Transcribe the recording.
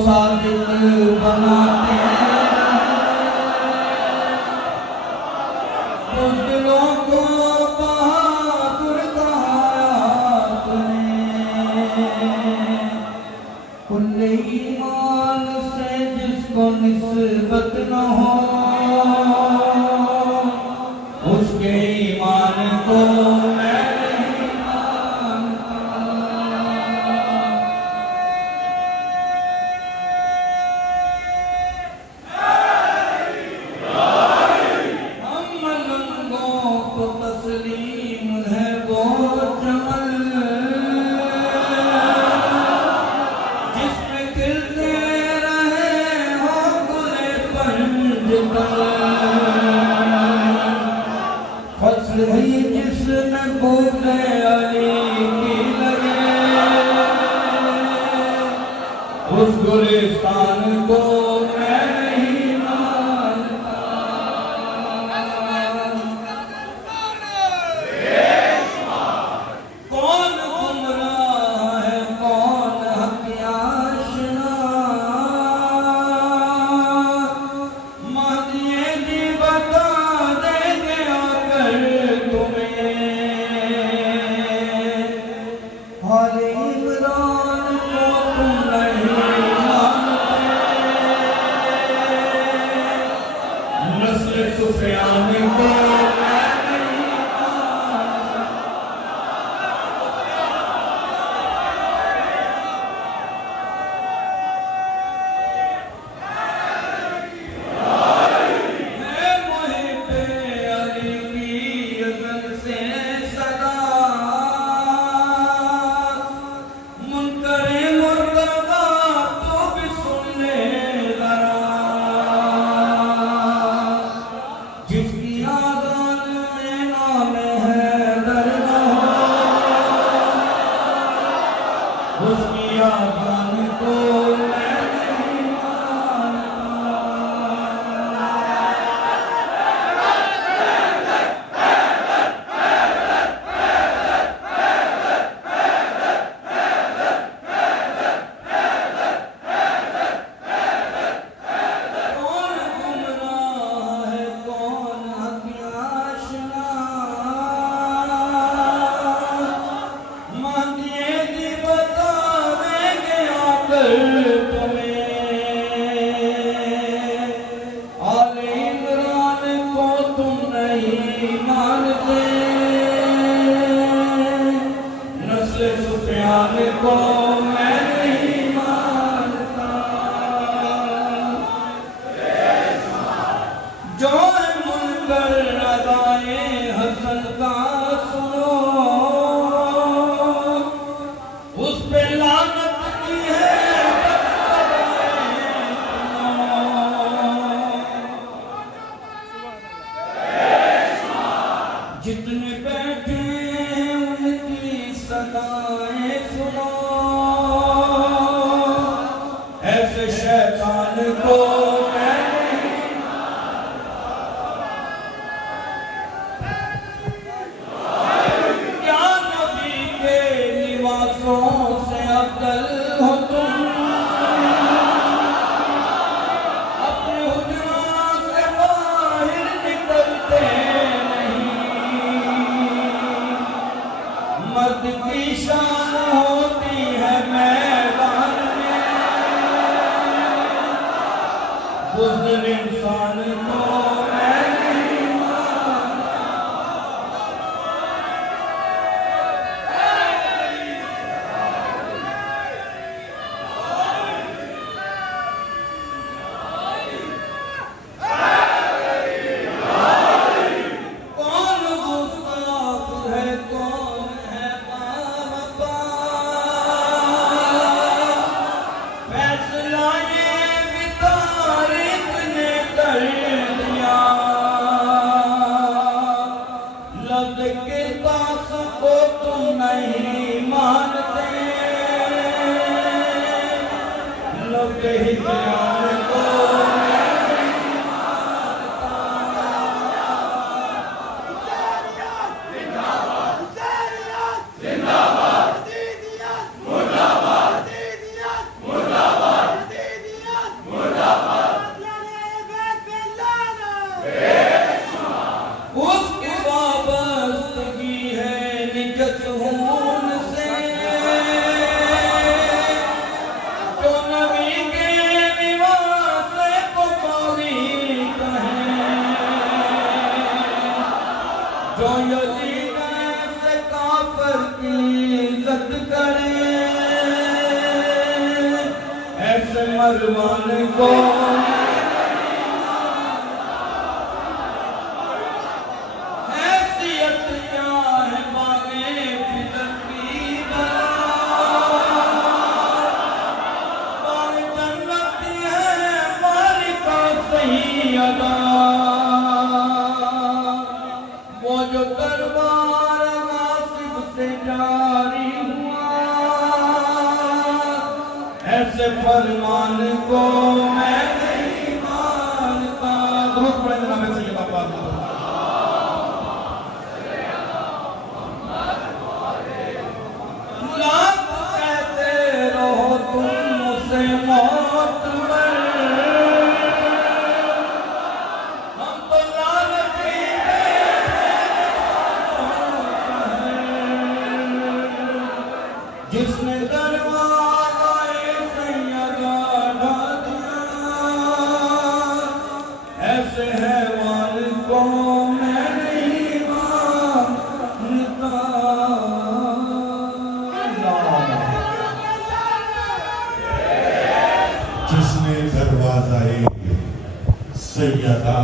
सादिक बनाते हैं, बुज़दिलों को बहादुर कहा आपने। कुल्ले ईमान से जिसको निस्बत न हो, उसके ईमान को मैं नहीं मानता। हम मलंगों को तस्लीम है वो चमन, जिसमें खिलते रहे हो गुले पंजतन। फसल हुई जिसमें फूले अली की लगे, उस गुलिस्तान को मैं नहीं मानता। कौन गुमराह है कौन हक़ आशना, महदिये दी बता देंगे आकर तुम्हें। हाल इमरान को तुम नहीं मानते, नस्ल सुफियान को मैं नहीं मानता। है मुहिब्बे अली की अज़ल से सदा, मुनकरे मुर्तज़ा तो भी सुन ले ज़रा। जिसकी आज़ान में नाम हैदर न हो, उसकी आज़ान को मैं नहीं मानता। कौन गुमराह है कौन हक़ आशना, महदिये दी बतावेंगे आकर तुम्हें। आले इमरान को तुम नहीं मानते, नस्ल सुफियान को मैं नहीं मानता। जो है मुनकर अदाए हसन का सुनो, उस पे लानत की है बदअदाए सुनो। जितने बैठे हैं उनकी सदाएं सुनो, ऐसे शैतान को मैं नहीं। क्या नबी के लिबासों से अफजल हो तुम, अपने हुजरा से बाहर निकलते नहीं। मर्द की शान होती है मैदान में, बुज़दिल इंसान को मैं नहीं मानता। कौन गुस्ताख है कौन है बावफा, फैसला ये भी तारीख ने कर दिया। लफ्ज़ के दास को तुम नहीं मानते, लफ्ज़ हिजरान को मैं नहीं मानता। ऐसे मरवान को हैसियत क्या है बागे फितर की बागे जन्नती है मालिका सही अदा वो जो दरबार नासिब से जारी हुआ ऐसे फरमान को मैं नहीं मानता। बहुत बड़े जनाब सैयद अब्बास लाख कहते रहो तुम मुझसे मौत पर हम तो लानती जिसने दरवाज़े सैयदा ढा दिया ऐसे हैवान को मैं नहीं मानता। जिसने दरवाज़ा सैयदा